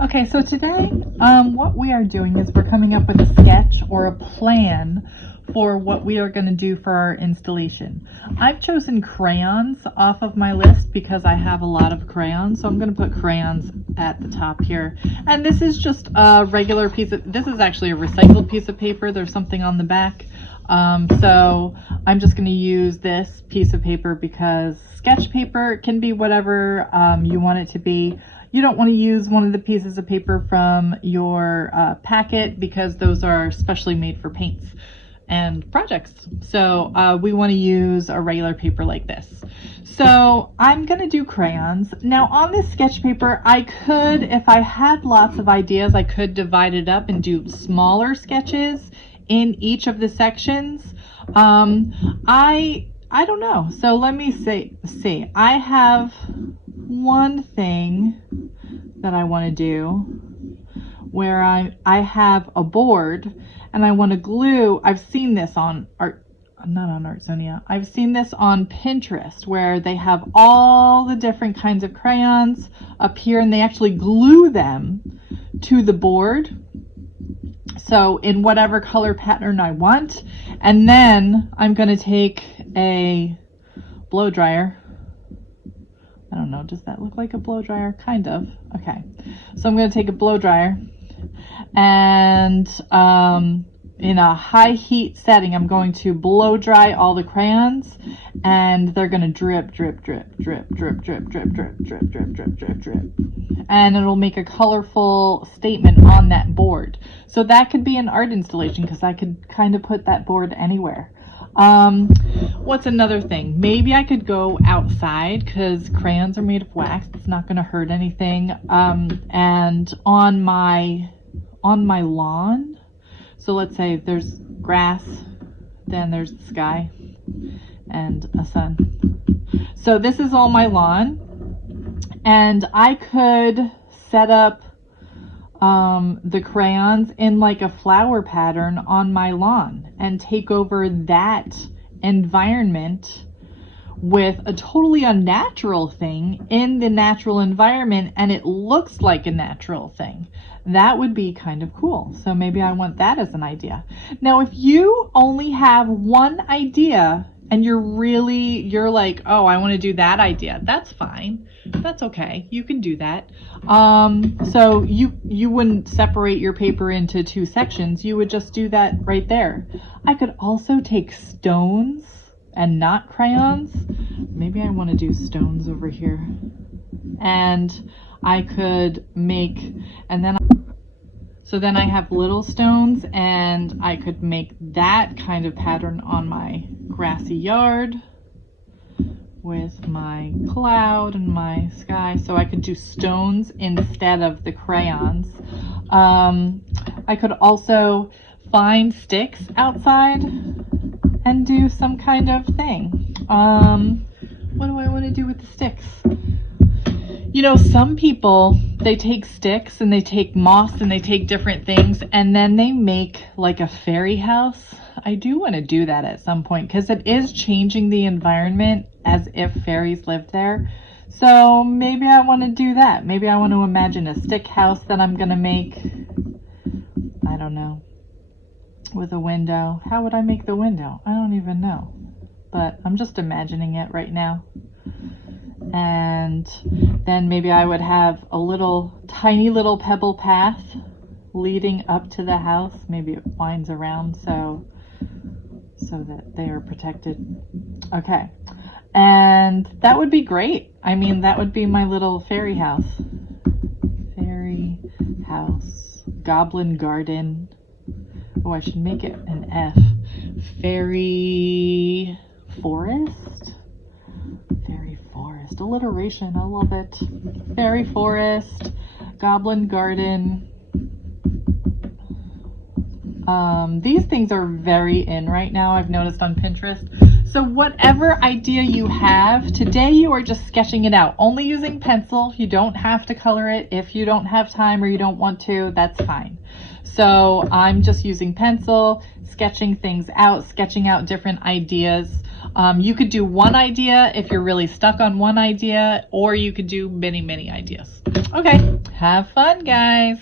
Okay, so today, what we are doing is we're coming up with a sketch or a plan for what we are going to do for our installation. I've chosen crayons off of my list because I have a lot of crayons, so I'm going to put crayons at the top here. And this is just a regular this is actually a recycled piece of paper. There's something on the back. So I'm just going to use this piece of paper because sketch paper can be whatever you want it to be. You don't want to use one of the pieces of paper from your packet because those are specially made for paints and projects. So we want to use a regular paper like this. So I'm going to do crayons. Now on this sketch paper, I could, if I had lots of ideas, I could divide it up and do smaller sketches in each of the sections. I don't know. So let me see. I have one thing that I want to do where I have a board and I want to glue. I've seen this on not on Artsonia. I've seen this on Pinterest where they have all the different kinds of crayons up here and they actually glue them to the board. So in whatever color pattern I want. And then I'm going to take a blow dryer. I don't know, does that look like a blow dryer? Kind of. Okay. So I'm going to take a blow dryer and in a high heat setting, I'm going to blow dry all the crayons and they're going to drip, drip, drip, drip, drip, drip, drip, drip, drip, drip, drip, drip, drip. And it'll make a colorful statement on that board. So that could be an art installation because I could kind of put that board anywhere. What's another thing? Maybe I could go outside because crayons are made of wax. It's not going to hurt anything. And on my lawn, so let's say there's grass, then there's the sky and a sun. So this is all my lawn, and I could set up the crayons in like a flower pattern on my lawn and take over that environment with a totally unnatural thing in the natural environment and it looks like a natural thing. That would be kind of cool. So maybe I want that as an idea. Now, if you only have one idea and you're like, oh, I want to do that idea, that's fine. That's okay. You can do that. So you wouldn't separate your paper into two sections. You would just do that right there. I could also take stones and not crayons. Maybe I want to do stones over here. And I could make, so then I have little stones and I could make that kind of pattern on my grassy yard with my cloud and my sky. So I could do stones instead of the crayons. I could also find sticks outside and do some kind of thing. What do I want to do with the sticks? You know, some people, they take sticks and they take moss and they take different things and then they make like a fairy house. I do want to do that at some point because it is changing the environment as if fairies lived there. So maybe I want to do that. Maybe I want to imagine a stick house that I'm going to make, I don't know, with a window. How would I make the window? I don't even know. But I'm just imagining it right now. And then maybe I would have a tiny little pebble path leading up to the house. Maybe it winds around so that they are protected. Okay. And that would be great. I mean, that would be my little fairy house. Fairy house. Goblin garden. Oh, I should make it an F. Fairy forest? Fairy forest. Alliteration. I love it. Fairy forest. Goblin garden. These things are very in right now, I've noticed on Pinterest. So whatever idea you have, today you are just sketching it out, only using pencil. You don't have to color it. If you don't have time or you don't want to, that's fine. So I'm just using pencil, sketching things out, sketching out different ideas. You could do one idea if you're really stuck on one idea, or you could do many, many ideas. Okay, have fun, guys.